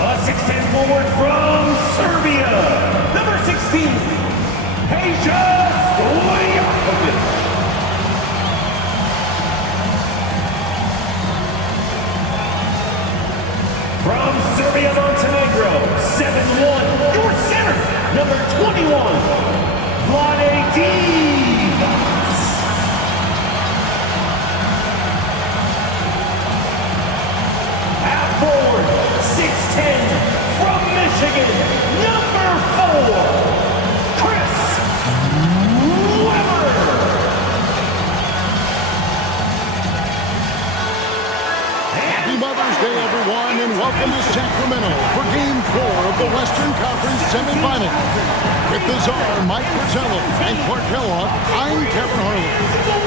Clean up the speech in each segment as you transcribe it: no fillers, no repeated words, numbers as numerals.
A 6'10" forward from Serbia, number 16, Peja Stojakovic. From Serbia, Montenegro, 7'1", your center, number 21, Vlade Divac. Half forward, 6'10", from Michigan, number 4, Chris Webber. Happy Mother's Day, everyone, and welcome to Sacramento for Game 4 of the Western Conference semifinal. With the czar, Mike Fratello, and Clark Kellogg, I'm Kevin Harlan.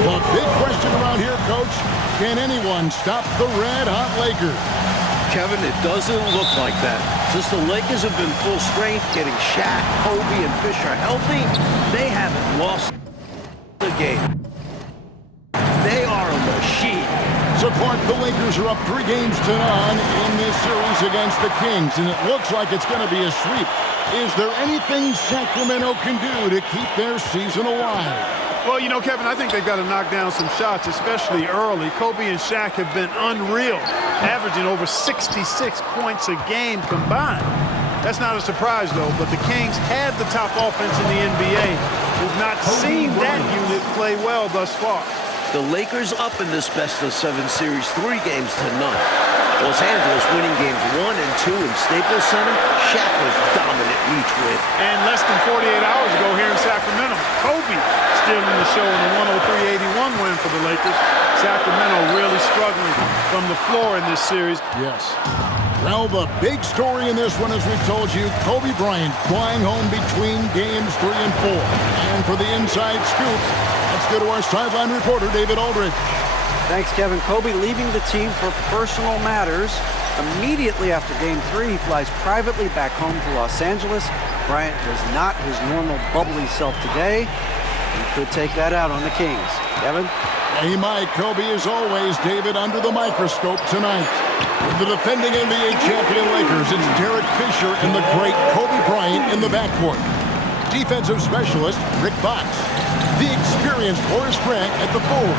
The big question around here, Coach, can anyone stop the red-hot Lakers? Kevin, it doesn't look like that. Since the Lakers have been full strength, getting Shaq, Kobe, and Fisher healthy, they haven't lost the game. They are a machine. So, Clark, the Lakers are up 3 games to none in this series against the Kings, and it looks like it's going to be a sweep. Is there anything Sacramento can do to keep their season alive? Well, you know, Kevin, I think they've got to knock down some shots, especially early. Kobe and Shaq have been unreal, averaging over 66 points a game combined. That's not a surprise, though, but the Kings had the top offense in the NBA. We've not seen that unit play well thus far. The Lakers up in this best-of-7 series 3 games to none. Los Angeles winning games 1 and 2 in Staples Center. Shaq was dominant in each win. And less than 48 hours ago here in Sacramento, Kobe stealing the show in a 103-81 win for the Lakers. Sacramento really struggling from the floor in this series. Yes. Well, the big story in this one, as we've told you, Kobe Bryant flying home between games 3 and 4. And for the inside scoop, let's go to our sideline reporter, David Aldridge. Thanks, Kevin. Kobe leaving the team for personal matters. Immediately after Game 3, he flies privately back home to Los Angeles. Bryant was not his normal bubbly self today. He could take that out on the Kings. Kevin? Hey, Mike. Kobe, as always, David, under the microscope tonight. With the defending NBA champion Lakers, it's Derek Fisher and the great Kobe Bryant in the backcourt. Defensive specialist, Rick Fox. The experienced Horace Grant at the forward.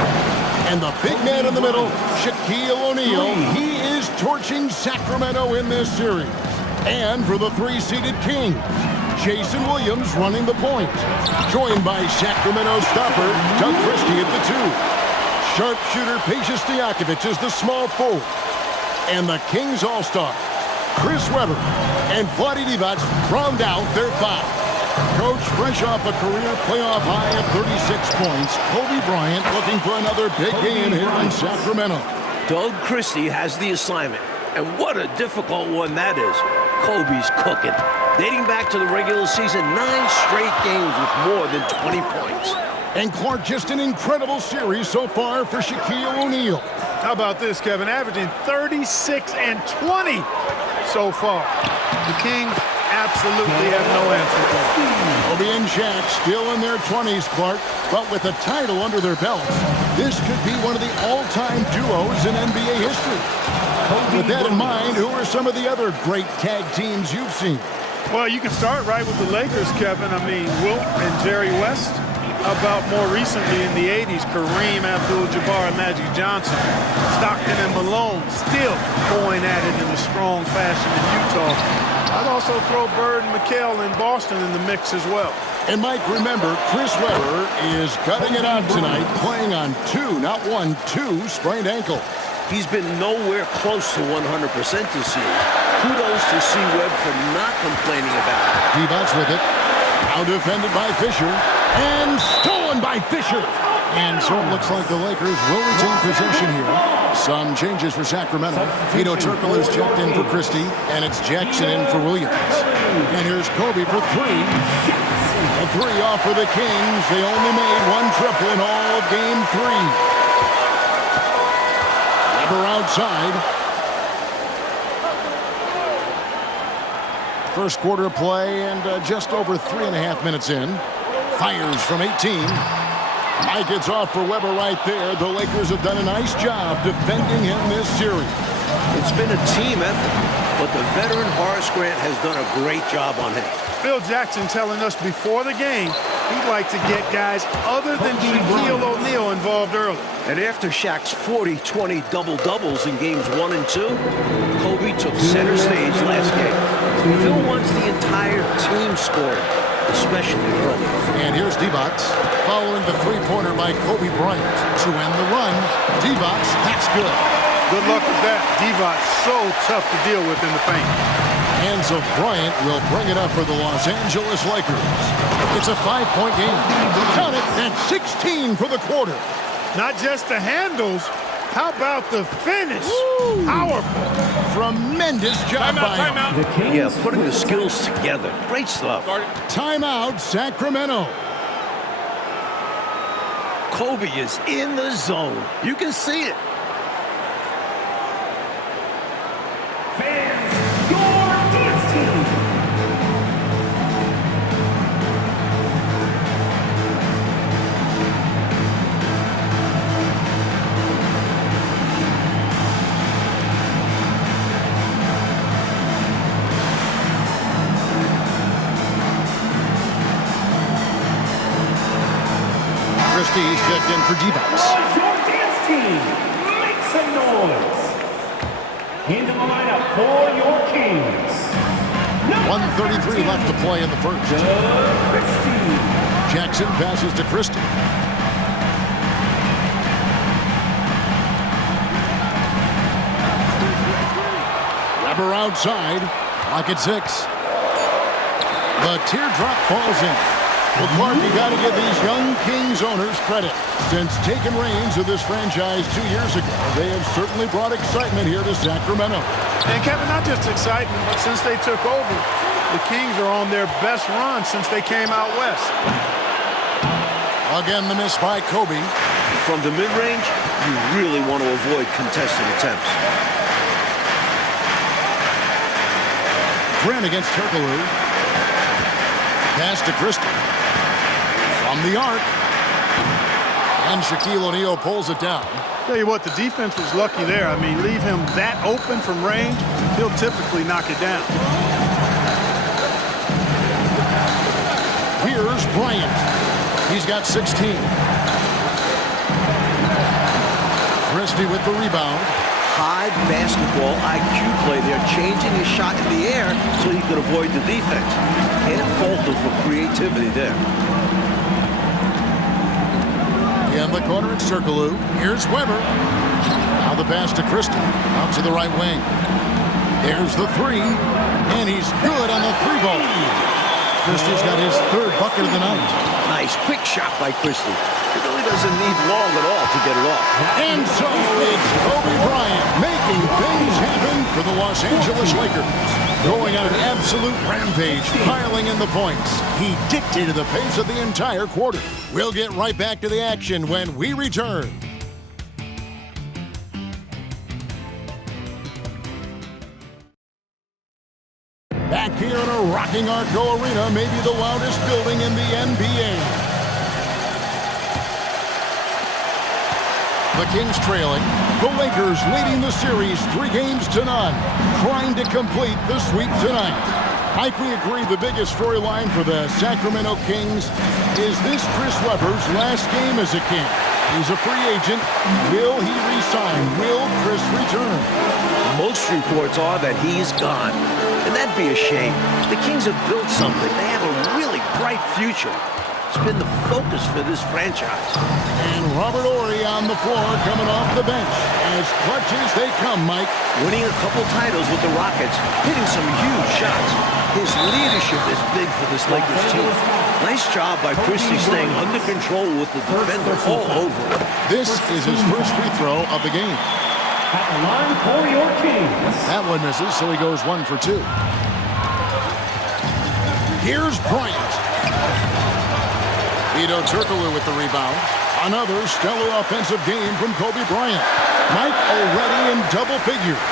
And the big man in the middle, Shaquille O'Neal. He is torching Sacramento in this series. And for the 3-seeded Kings, Jason Williams running the point. Joined by Sacramento stopper, Doug Christie at the 2. Sharpshooter Peja Stojakovic is the small forward. And the Kings All-Star, Chris Webber and Vlade Divac round out their 5. Coach, fresh off a career playoff high of 36 points, Kobe Bryant looking for another big game here in Sacramento. Doug Christie has the assignment, and what a difficult one that is. Kobe's cooking. Dating back to the regular season, 9 straight games with more than 20 points. And Clark, just an incredible series so far for Shaquille O'Neal. How about this, Kevin? Averaging 36 and 20 so far. The Kings absolutely have no answer for it. Kobe and Shaq still in their 20s, Clark, but with a title under their belts, this could be one of the all-time duos in NBA history. With that in mind, who are some of the other great tag teams you've seen? Well, you can start right with the Lakers, Kevin. I mean, Wilt and Jerry West. How about more recently in the 80s, Kareem Abdul-Jabbar and Magic Johnson. Stockton and Malone still going at it in a strong fashion in Utah. I'd also throw Bird and McHale in Boston in the mix as well. And Mike, remember, Chris Webber is gutting it out tonight, playing on 2, not 1, 2 sprained ankle. He's been nowhere close to 100% this year. Kudos to C. Webb for not complaining about it. Divac with it. Now defended by Fisher. And stolen by Fisher. And so it looks like the Lakers will retain possession here. Some changes for Sacramento. Vito Turkle is checked in for Christie, and it's Jackson in for Williams. And here's Kobe for 3. A 3 off for the Kings. They only made 1 triple in all of Game 3. Webber outside. First quarter play and just over 3.5 minutes in. Fires from 18. Mike, it's off for Webber right there. The Lakers have done a nice job defending him this series. It's been a team effort, but the veteran Horace Grant has done a great job on him. Phil Jackson telling us before the game he'd like to get guys other than Shaquille O'Neal involved early. And after Shaq's 40-20 double-doubles in games 1 and 2, Kobe took center stage last game. Phil wants the entire team scoring, especially early. And here's Divac following the three-pointer by Kobe Bryant to end the run. Divac, that's good. Good luck with that. Divac so tough to deal with in the paint. Hands of Bryant will bring it up for the Los Angeles Lakers. It's a 5-point game. Count it, and 16 for the quarter. Not just the handles. How about the finish? Woo. Powerful. Tremendous job by him. Timeout. Yeah, putting the skills together. Great stuff. Timeout, Sacramento. Kobe is in the zone. You can see it. Fans, your dance team. Christie's checked in for Divac. Your dance team. Make some noise. Into the lineup for your Kings. 1:33 left to play in the first. Christie. Jackson passes to Christie. Weber outside. Lock at 6. The teardrop falls in. Well, Clark, you got to give these young Kings owners credit. Since taking reins of this franchise 2 years ago, they have certainly brought excitement here to Sacramento. And Kevin, not just excitement, but since they took over, the Kings are on their best run since they came out west. Again, the miss by Kobe. From the mid-range, you really want to avoid contested attempts. Grant against Turkoglu. Pass to Christie. From the arc. And Shaquille O'Neal pulls it down. Tell you what, the defense was lucky there. I mean, leave him that open from range, he'll typically knock it down. Here's Bryant. He's got 16. Christie with the rebound. High basketball IQ play there, changing his shot in the air so he could avoid the defense. Can't fault him for creativity there. In the corner, it's Turkoglu. Here's Weber. Now the pass to Christie. Out to the right wing. There's the three. And he's good on the three ball. Christie's got his third bucket of the night. Nice quick shot by Christie. It really doesn't need long at all to get it off. And so it's Kobe Bryant making things happen for the Los Angeles Lakers. Going on an absolute rampage, piling in the points. He dictated the pace of the entire quarter. We'll get right back to the action when we return. Back here in a rocking Arco Arena, maybe the loudest building in the NBA. The Kings trailing. The Lakers leading the series 3-0, trying to complete the sweep tonight. Mike, we agree the biggest storyline for the Sacramento Kings is this Chris Webber's last game as a King. He's a free agent. Will he resign? Will Chris return? Most reports are that he's gone. And that'd be a shame. The Kings have built something. They have a really bright future. It's been the focus for this franchise. And Robert Horry on the floor coming off the bench. As clutch as they come, Mike. Winning a couple titles with the Rockets, hitting some huge shots. His leadership is big for this Lakers team. Nice job by Christie staying under control with the defender all over. This is his first free throw of the game. At the line for your Kings. That one misses, so he goes 1 for 2. Here's Bryant. Vito Turkoglu with the rebound. Another stellar offensive game from Kobe Bryant. Mike already in double figures.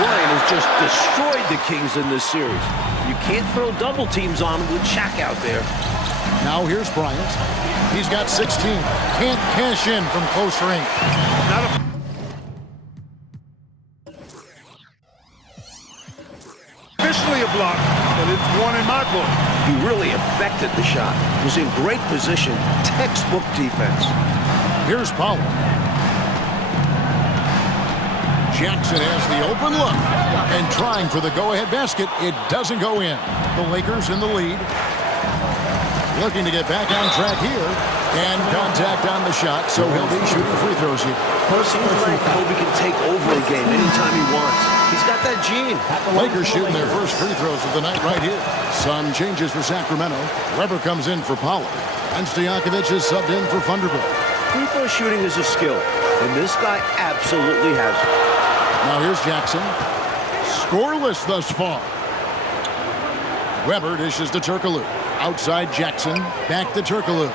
Bryant has just destroyed the Kings in this series. You can't throw double teams on him with Shaq out there. Now here's Bryant. He's got 16. Can't cash in from close range. block, but it's one in my book. He really affected the shot. Was in great position. Textbook defense. Here's Pollard. Jackson has the open look and trying for the go-ahead basket. It doesn't go in. The Lakers in the lead. Looking to get back on track here. And contact on the shot, so he'll be shooting free throws here. Seems like Kobe can take over a game anytime he wants. He's got that gene. Lakers shooting their first free throws of the night right here. Some changes for Sacramento. Weber comes in for Pollard. And Stojakovic is subbed in for Vanderbilt. Free throw shooting is a skill, and this guy absolutely has it. Now here's Jackson. Scoreless thus far. Weber dishes to Turkoglu. Outside Jackson. Back to Turkoglu.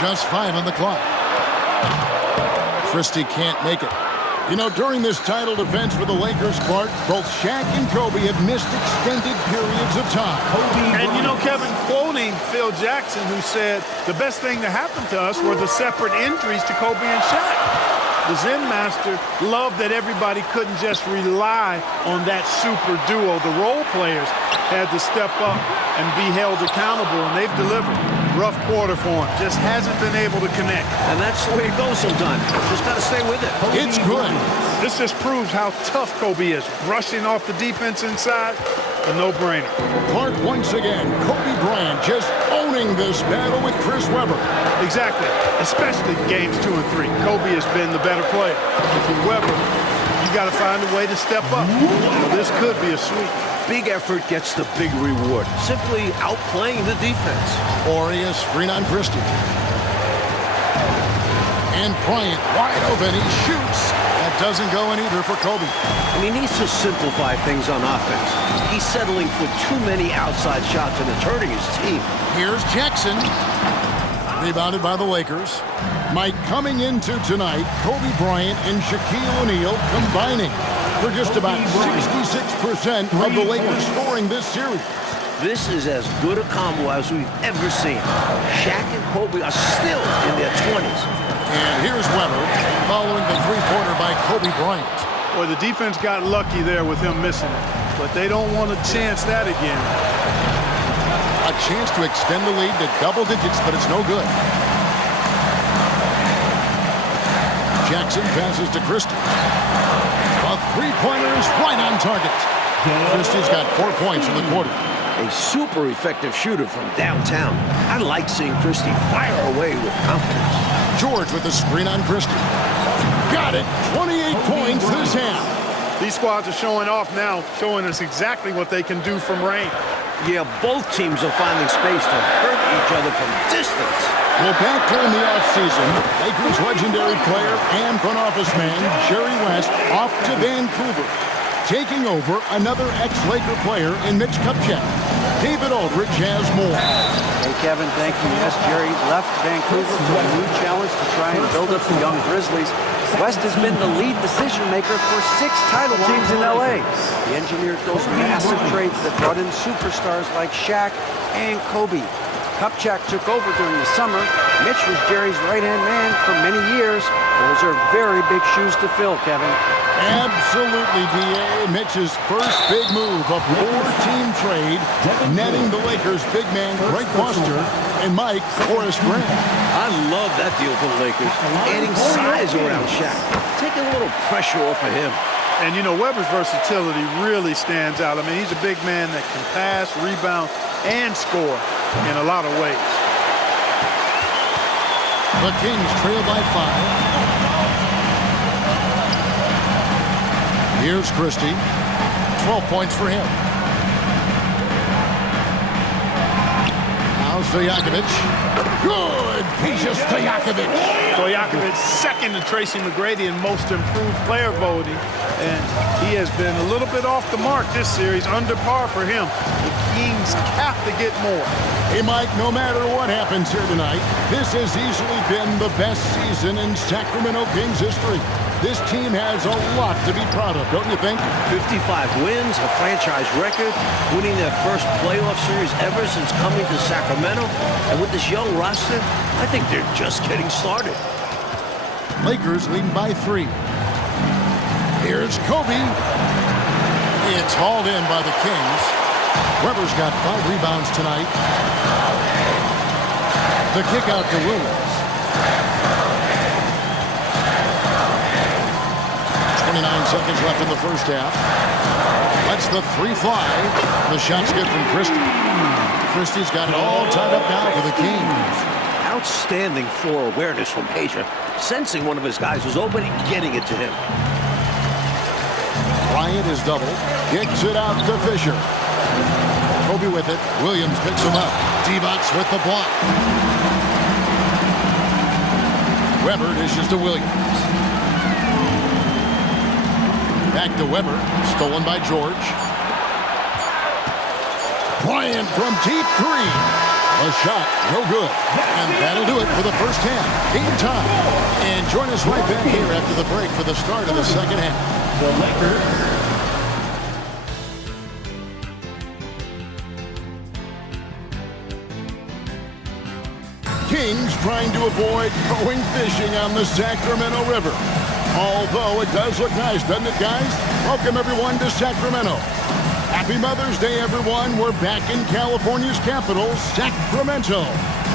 Just 5 on the clock. Christie can't make it. You know, during this title defense for the Lakers, Clark, both Shaq and Kobe have missed extended periods of time. And you know, Kevin, quoting Phil Jackson, who said, the best thing that happened to us were the separate injuries to Kobe and Shaq. The Zen Master loved that everybody couldn't just rely on that super duo. The role players had to step up and be held accountable, and they've delivered. Rough quarter for him. Just hasn't been able to connect. And that's the way it goes sometimes. Just got to stay with it. It's good. This just proves how tough Kobe is. Rushing off the defense inside, a no-brainer. Clark once again, Kobe Bryant just owning this battle with Chris Webber. Exactly, especially games 2 and 3. Kobe has been the better player. For Webber, you got to find a way to step up. Well, this could be a sweep. Big effort gets the big reward. Simply outplaying the defense. Orias, screen on Christie. And Bryant wide open. He shoots. That doesn't go in either for Kobe. And he needs to simplify things on offense. He's settling for too many outside shots and it's hurting his team. Here's Jackson. Rebounded by the Lakers. Mike, coming into tonight, Kobe Bryant and Shaquille O'Neal combining for just about 66% of the Lakers scoring this series. This is as good a combo as we've ever seen. Shaq and Kobe are still in their 20s. And here's Weber following the three-pointer by Kobe Bryant. Well, the defense got lucky there with him missing it, but they don't want to chance that again. A chance to extend the lead to double digits, but it's no good. Jackson passes to Christie. A three-pointer is right on target. Christie's got 4 points in the quarter. A super effective shooter from downtown. I like seeing Christie fire away with confidence. George with the screen on Christie. Got it. 28 points this half. These squads are showing off now, showing us exactly what they can do from range. Yeah, both teams are finding space to hurt each other from distance. Well, back during the offseason, Lakers legendary player and front office man Jerry West off to Vancouver, taking over another ex-Laker player in Mitch Kupchak. David Aldridge has more. Hey, Kevin, thank you. Yes, Jerry left Vancouver for a new challenge to try and build up the young Grizzlies. West has been the lead decision maker for 6 title teams in L.A. He engineered those massive trades that brought in superstars like Shaq and Kobe. Kupchak took over during the summer. Mitch was Jerry's right-hand man for many years. Those are very big shoes to fill, Kevin. Absolutely, D.A. Mitch's first big move, a 4-team trade, netting the Lakers' big man Greg Foster and Mike Horace Grant. I love that deal for the Lakers. Adding size around Shaq. Taking a little pressure off of him. And, you know, Weber's versatility really stands out. I mean, he's a big man that can pass, rebound, and score in a lot of ways. The Kings trail by 5. Here's Christie. 12 points for him. Now Stojakovic. Good! Peja Stojakovic. Stojakovic second to Tracy McGrady in most improved player voting. And he has been a little bit off the mark this series, under par for him. The Kings have to get more. Hey, Mike, no matter what happens here tonight, this has easily been the best season in Sacramento Kings history. This team has a lot to be proud of, don't you think? 55 wins, a franchise record, winning their first playoff series ever since coming to Sacramento. And with this young roster, I think they're just getting started. Lakers leading by 3. Here's Kobe. It's hauled in by the Kings. Weber's got 5 rebounds tonight. The kick out to Williams. 29 seconds left in the first half. Lets the 3 fly. The shot's good from Christie. Christie's got it all tied up now for the Kings. Outstanding floor awareness from Asia. Sensing one of his guys was open and getting it to him. Bryant is doubled. Kicks it out to Fisher. Kobe with it. Williams picks him up. Divac with the block. Weber dishes to Williams. Back to Weber. Stolen by George. Bryant from deep 3. A shot, no good. And that'll do it for the first half. Game time. And join us right back here after the break for the start of the second half. The Lakers. Kings trying to avoid going fishing on the Sacramento River. Although it does look nice, doesn't it, guys? Welcome, everyone, to Sacramento. Happy Mother's Day, everyone. We're back in California's capital, Sacramento.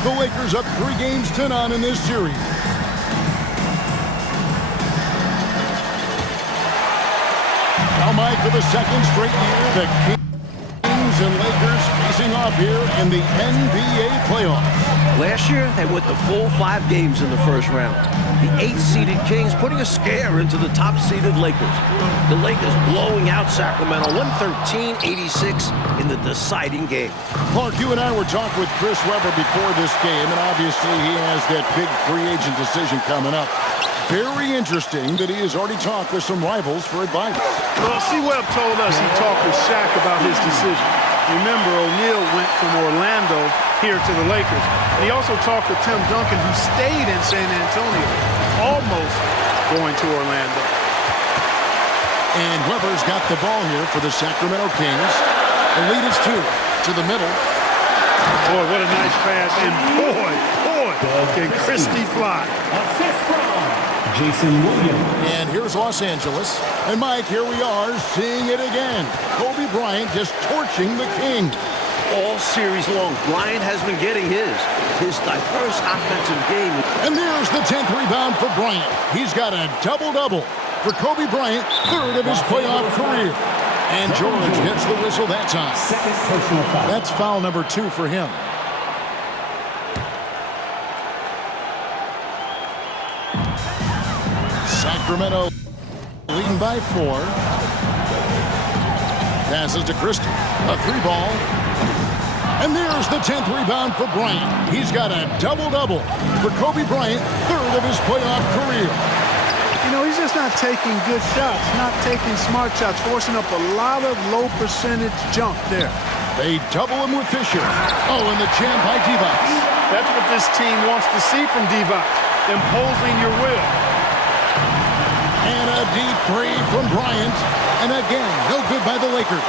The Lakers up 3 games to none in this series. Now, Mike, for the second straight year, the Kings and Lakers facing off here in the NBA playoffs. Last year, they went the full 5 games in the first round. The 8th-seeded Kings putting a scare into the top-seeded Lakers. The Lakers blowing out Sacramento 113-86 in the deciding game. Clark, you and I were talking with Chris Webber before this game, and obviously he has that big free agent decision coming up. Very interesting that he has already talked with some rivals for advice. Well, C-Webb told us he talked with Shaq about his decision. Remember, O'Neal went from Orlando here to the Lakers. And he also talked with Tim Duncan, who stayed in San Antonio, almost going to Orlando. And Weber's got the ball here for the Sacramento Kings. The lead is 2 to the middle. Boy, what a nice pass. And boy, can Christie fly. Assist from Jason Williams. And here's Los Angeles. And Mike, here we are seeing it again. Kobe Bryant just torching the Kings. All series long, Bryant has been getting his diverse offensive game. And there's the 10th rebound for Bryant. He's got a double-double for Kobe Bryant, 3rd of his playoff career. And George gets the whistle that time. Second personal foul. That's foul number 2 for him. Sacramento leading by 4. Passes to Christie. A 3-ball. And there's the 10th rebound for Bryant. He's got a double-double for Kobe Bryant, 3rd of his playoff career. You know, he's just not taking good shots, not taking smart shots, forcing up a lot of low-percentage jump there. They double him with Fisher. Oh, and the jam by Divac. That's what this team wants to see from Divac, imposing your will. And a deep 3 from Bryant. And again, no good by the Lakers.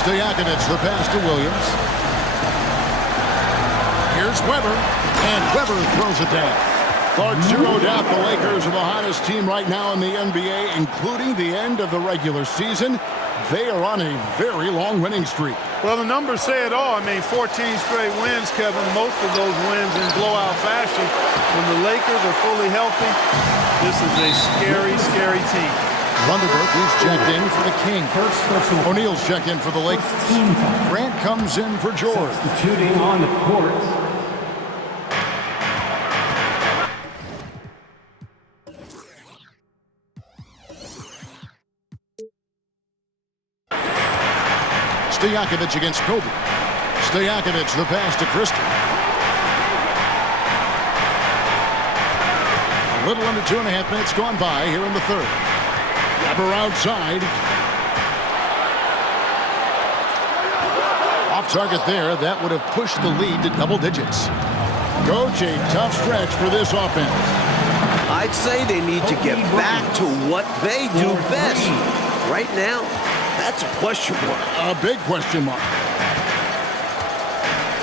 Stojakovic, the pass to Williams. Here's Weber. And Weber throws it down. Clark, 0 doubt the Lakers are the hottest team right now in the NBA, including the end of the regular season. They are on a very long winning streak. Well, the numbers say it all. I mean, 14 straight wins, Kevin. Most of those wins in blowout fashion. When the Lakers are fully healthy, this is a scary, scary team. Vanderbilt is checked in for the King. O'Neal's checked in for the Lakers. Grant comes in for George. Substituting on the court. Stojakovic against Kobe. Stojakovic, the pass to Christie. A little under 2.5 minutes gone by here in the 3rd. Weber outside. Off target there. That would have pushed the lead to double digits. Coach, a tough stretch for this offense. I'd say they need to get back to what they do best. Right now, that's a question mark. A big question mark.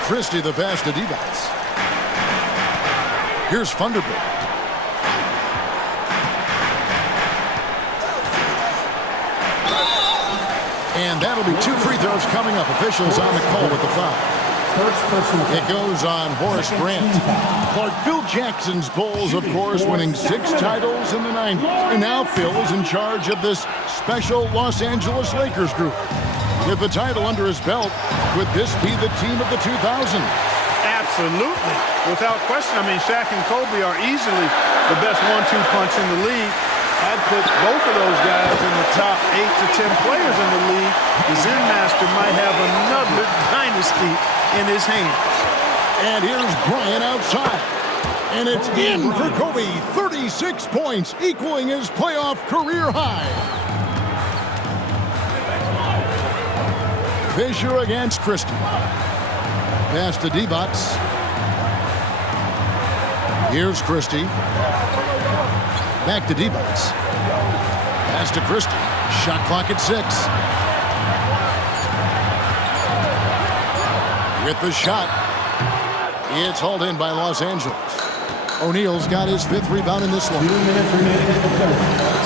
Christie, the pass to Divac. Here's Vanderbilt. And that'll be 2 free throws coming up. Officials on the call with the foul. First personal foul. It goes on Horace Grant. Clark, Phil Jackson's Bulls, of course, winning 6 titles in the 90s. And now Phil is in charge of this special Los Angeles Lakers group. With the title under his belt, could this be the team of the 2000s? Absolutely. Without question. I mean, Shaq and Kobe are easily the best 1-2 punch in the league. I'd put both of those guys in the top 8 to 10 players in the league. The Zen Master might have another dynasty in his hands. And here's Bryant outside. And it's in for Kobe. 36 points, equaling his playoff career high. Fisher against Christie. Pass to D-Bots. Here's Christie. Back to D-Bots. Pass to Christie. Shot clock at 6. With the shot. It's hauled in by Los Angeles. O'Neal's got his 5th rebound in this one. 2 minutes remaining in the third.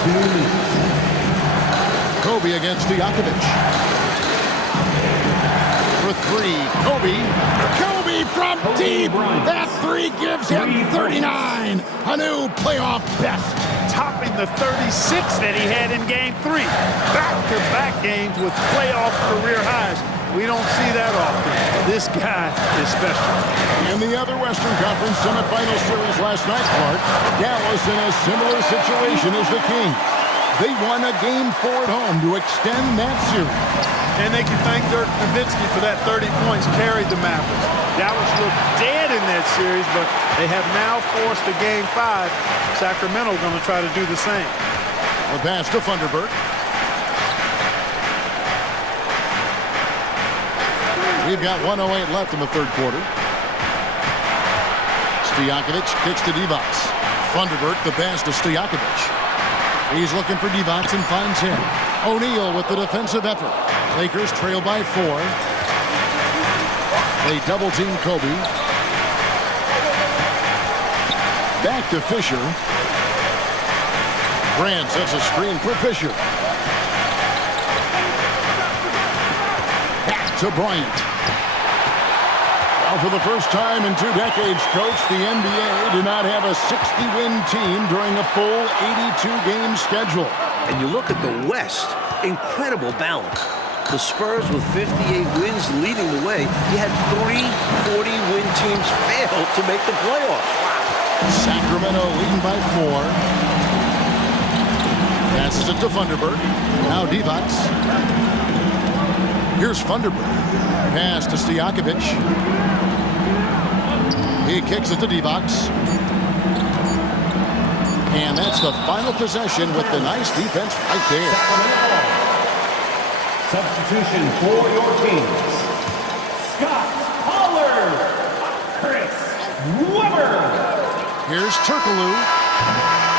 2 minutes. Kobe against Stojakovic. For 3. Kobe from deep. That 3 gives him 39. A new playoff best. Topping the 36 that he had in Game 3. Back-to-back games with playoff career highs. We don't see that often. This guy is special. In the other Western Conference semifinal series last night, Clark, Dallas in a similar situation as the Kings. They won a Game 4 at home to extend that series. And they can thank Dirk Nowitzki for that 30 points carried the Mavericks. Dallas looked dead in that series, but they have now forced a Game 5. Sacramento going to try to do the same. The pass to Thunderbird. We've got 1:08 left in the third quarter. Stojakovic kicks to Divac. Thunderbird, the pass to Stojakovic. He's looking for Divac and finds him. O'Neal with the defensive effort. Lakers trail by 4. They double-team Kobe. Back to Fisher. Grant sets a screen for Fisher. Back to Bryant. Well, for the first time in 2 decades, Coach, the NBA did not have a 60-win team during a full 82-game schedule. And you look at the West, incredible balance. The Spurs with 58 wins leading the way. You had 3 40-win teams fail to make the playoffs. Wow. Sacramento leading by 4. Passes it to Thunderbird. Now Divac. Here's Thunderbird. Pass to Stojakovic. He kicks it to Divac. And that's the final possession with the nice defense right there. Substitution for your teams. Scott Pollard. Chris Webber. Here's Turkoglu.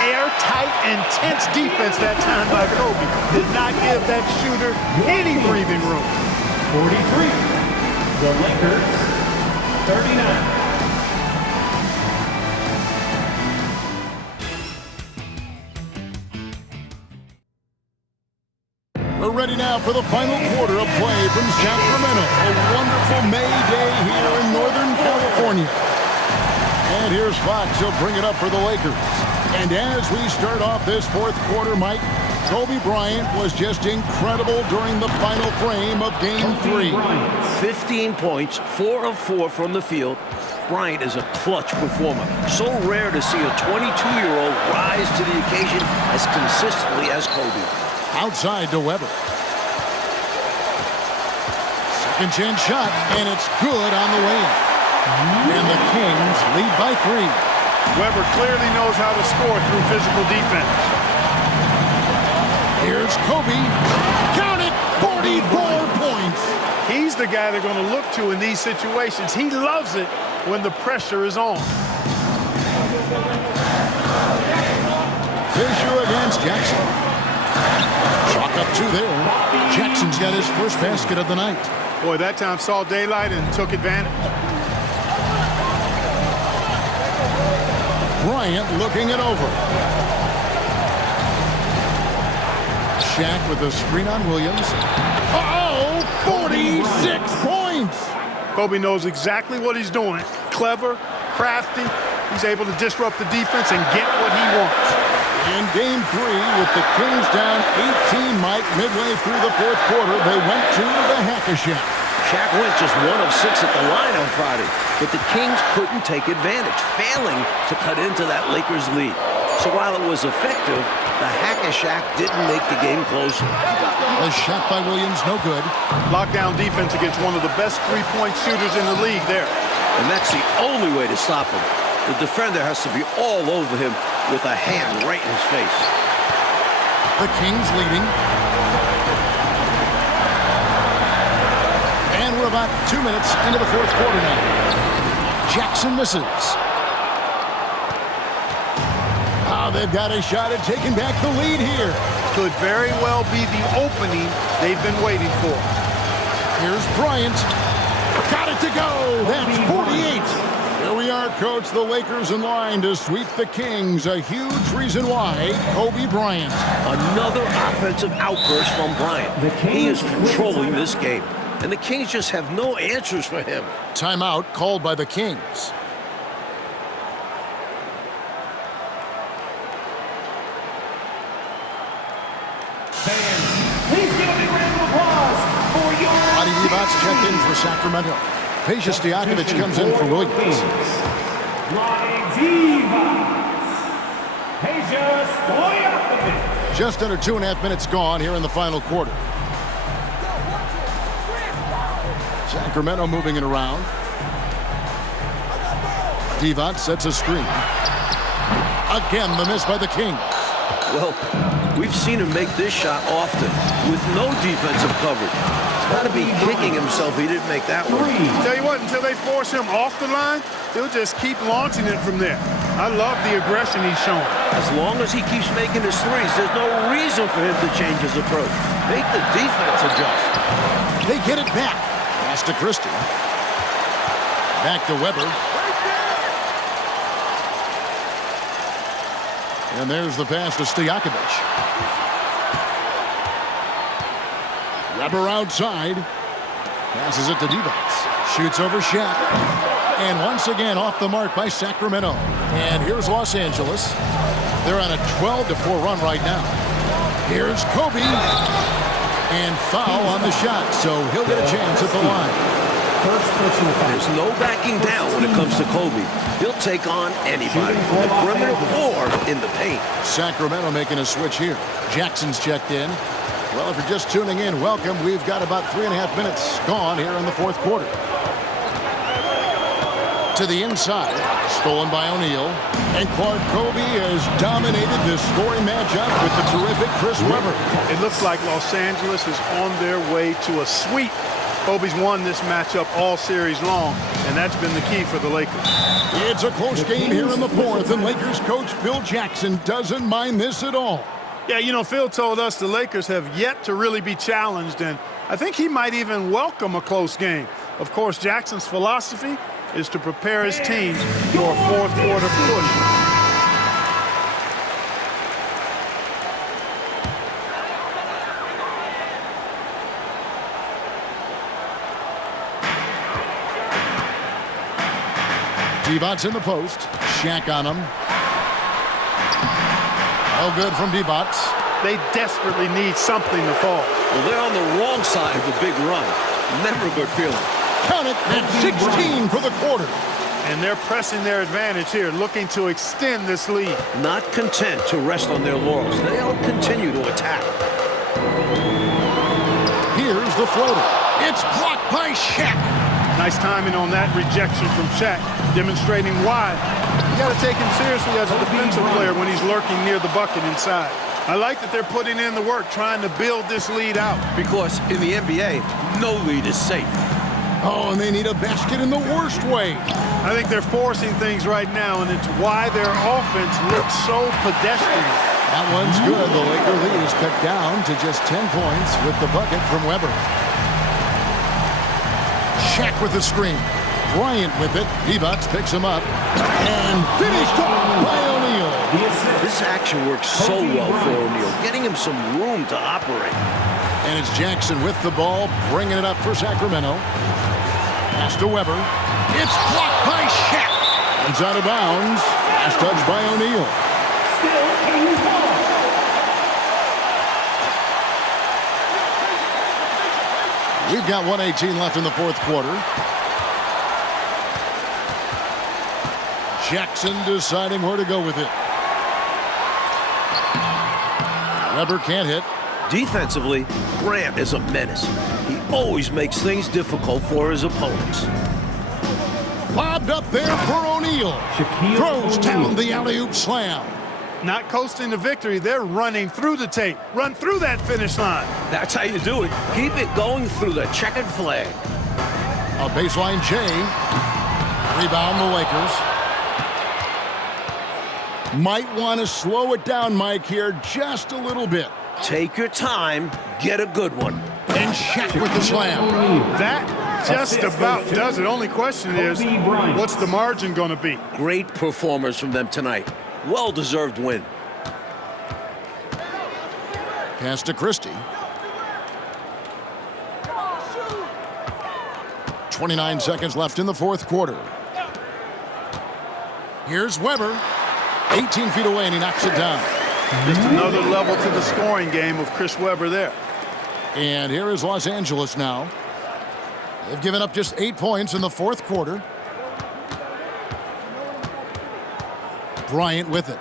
Airtight, intense defense that time by Kobe. Did not give that shooter any breathing room. 43. The Lakers, 39. We're ready now for the final quarter of play from Sacramento. A wonderful May day here in Northern California. And here's Fox. He'll bring it up for the Lakers. And as we start off this fourth quarter, Mike, Kobe Bryant was just incredible during the final frame of Game 3. 15 points, 4 of 4 from the field. Bryant is a clutch performer. So rare to see a 22-year-old rise to the occasion as consistently as Kobe. Outside to Webber. Second chance shot, and it's good on the way in. And the Kings lead by 3. Webber clearly knows how to score through physical defense. Here's Kobe. Count it, 44 points. He's the guy they're going to look to in these situations. He loves it when the pressure is on. Fisher against Jackson. Chalk up 2 there. Jackson's got his first basket of the night. Boy, that time saw daylight and took advantage. Bryant looking it over. Shaq with the screen on Williams. Uh-oh, 46 points. Kobe knows exactly what he's doing. Clever, crafty. He's able to disrupt the defense and get what he wants. In game 3, with the Kings down 18, Mike, midway through the fourth quarter, they went to the Hack-a-Shack. Shaq went just 1 of 6 at the line on Friday, but the Kings couldn't take advantage, failing to cut into that Lakers lead. So while it was effective, the Hack-a-Shack didn't make the game closer. A shot by Williams, no good. Lockdown defense against one of the best three-point shooters in the league there. And that's the only way to stop him. The defender has to be all over him with a hand right in his face. The Kings leading. And we're about 2 minutes into the fourth quarter now. Jackson misses. They've got a shot at taking back the lead here. Could very well be the opening they've been waiting for. Here's Bryant. Got it to go. That's 48. Here we are, Coach. The Lakers in line to sweep the Kings. A huge reason why. Kobe Bryant. Another offensive outburst from Bryant. He is controlling this game. And the Kings just have no answers for him. Timeout called by the Kings. Please give a big round of applause for your Adi Divac checked in for Sacramento. Peja Stojakovic comes in for Williams. Ronnie Divac. Peja Stojakovic. Just under 2.5 minutes gone here in the final quarter. Sacramento moving it around. Divac sets a screen. Again, the miss by the Kings. Well, we've seen him make this shot often with no defensive coverage. He's got to be kicking himself he didn't make that one. Tell you what, until they force him off the line, he'll just keep launching it from there. I love the aggression he's showing. As long as he keeps making his threes, there's no reason for him to change his approach. Make the defense adjust. They get it back. Pass to Christie. Back to Weber. And there's the pass to Stojakovic. Weber outside. Passes it to Divac. Shoots over Shaq. And once again off the mark by Sacramento. And here's Los Angeles. They're on a 12-4 run right now. Here's Kobe. And foul on the shot, so he'll get a chance at the line. First personal foul. There's no backing down when it comes to Kobe. He'll take on anybody, from the perimeter or in the paint. Sacramento making a switch here. Jackson's checked in. Well, if you're just tuning in, welcome. We've got about 3.5 minutes gone here in the fourth quarter. To the inside, stolen by O'Neal. And Clark Kobe has dominated this scoring matchup with the terrific Chris Webber. It looks like Los Angeles is on their way to a sweep. Kobe's won this matchup all series long, and that's been the key for the Lakers. It's a close game here in the fourth, and Lakers coach Phil Jackson doesn't mind this at all. Yeah, you know, Phil told us the Lakers have yet to really be challenged, and I think he might even welcome a close game. Of course, Jackson's philosophy is to prepare his teams for a fourth quarter push. Divac's in the post. Shaq on him. No good from Divac. They desperately need something to fall. Well, they're on the wrong side of the big run. Never a good feeling. Count it at 16 for the quarter. And they're pressing their advantage here, looking to extend this lead. Not content to rest on their laurels. They'll continue to attack. Here's the floater. It's blocked by Shaq. Nice timing on that rejection from Shaq, demonstrating why. You got to take him seriously as a defensive player when he's lurking near the bucket inside. I like that they're putting in the work, trying to build this lead out. Because in the NBA, no lead is safe. Oh, and they need a basket in the worst way. I think they're forcing things right now, and it's why their offense looks so pedestrian. That one's good. The Laker lead is cut down to just 10 points with the bucket from Weber. Shaq with the screen. Bryant with it. Divac picks him up. And finished off by O'Neal. This action works so well for O'Neal, getting him some room to operate. And it's Jackson with the ball, bringing it up for Sacramento. Pass to Weber. It's blocked by Shaq. It's out of bounds. Last touch by O'Neal. Still Kings ball. We've got 1:18 left in the fourth quarter. Jackson deciding where to go with it. Weber can't hit. Defensively, Grant is a menace. He always makes things difficult for his opponents. Lobbed up there for O'Neal. Shaquille Throws O'Neal. down the alley-oop slam. Not coasting to victory. They're running through the tape. Run through that finish line. That's how you do it. Keep it going through the checkered flag. A baseline J. Rebound the Lakers. Might want to slow it down, Mike, here just a little bit. Take your time. Get a good one. And Shaq with the slam. That just about does it. Only question is, what's the margin going to be? Great performers from them tonight. Well-deserved win. Pass to Christie. 29 seconds left in the fourth quarter. Here's Weber. 18 feet away, and he knocks it down. Just another level to the scoring game of Chris Webber there. And here is Los Angeles now. They've given up just 8 points in the fourth quarter. Bryant with it.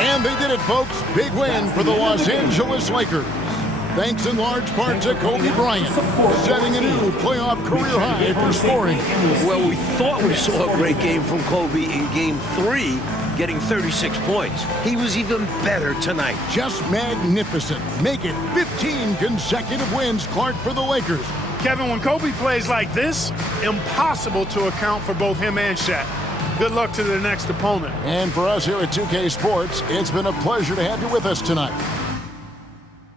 And they did it, folks. Big win for the Los Angeles Lakers. Thanks in large part to Kobe Bryant, setting a new playoff career high for scoring. Well, we thought we saw a great game from Kobe in Game 3, getting 36 points. He was even better tonight. Just magnificent. Make it 15 consecutive wins, Clark, for the Lakers. Kevin, when Kobe plays like this, impossible to account for both him and Shaq. Good luck to their next opponent. And for us here at 2K Sports, it's been a pleasure to have you with us tonight.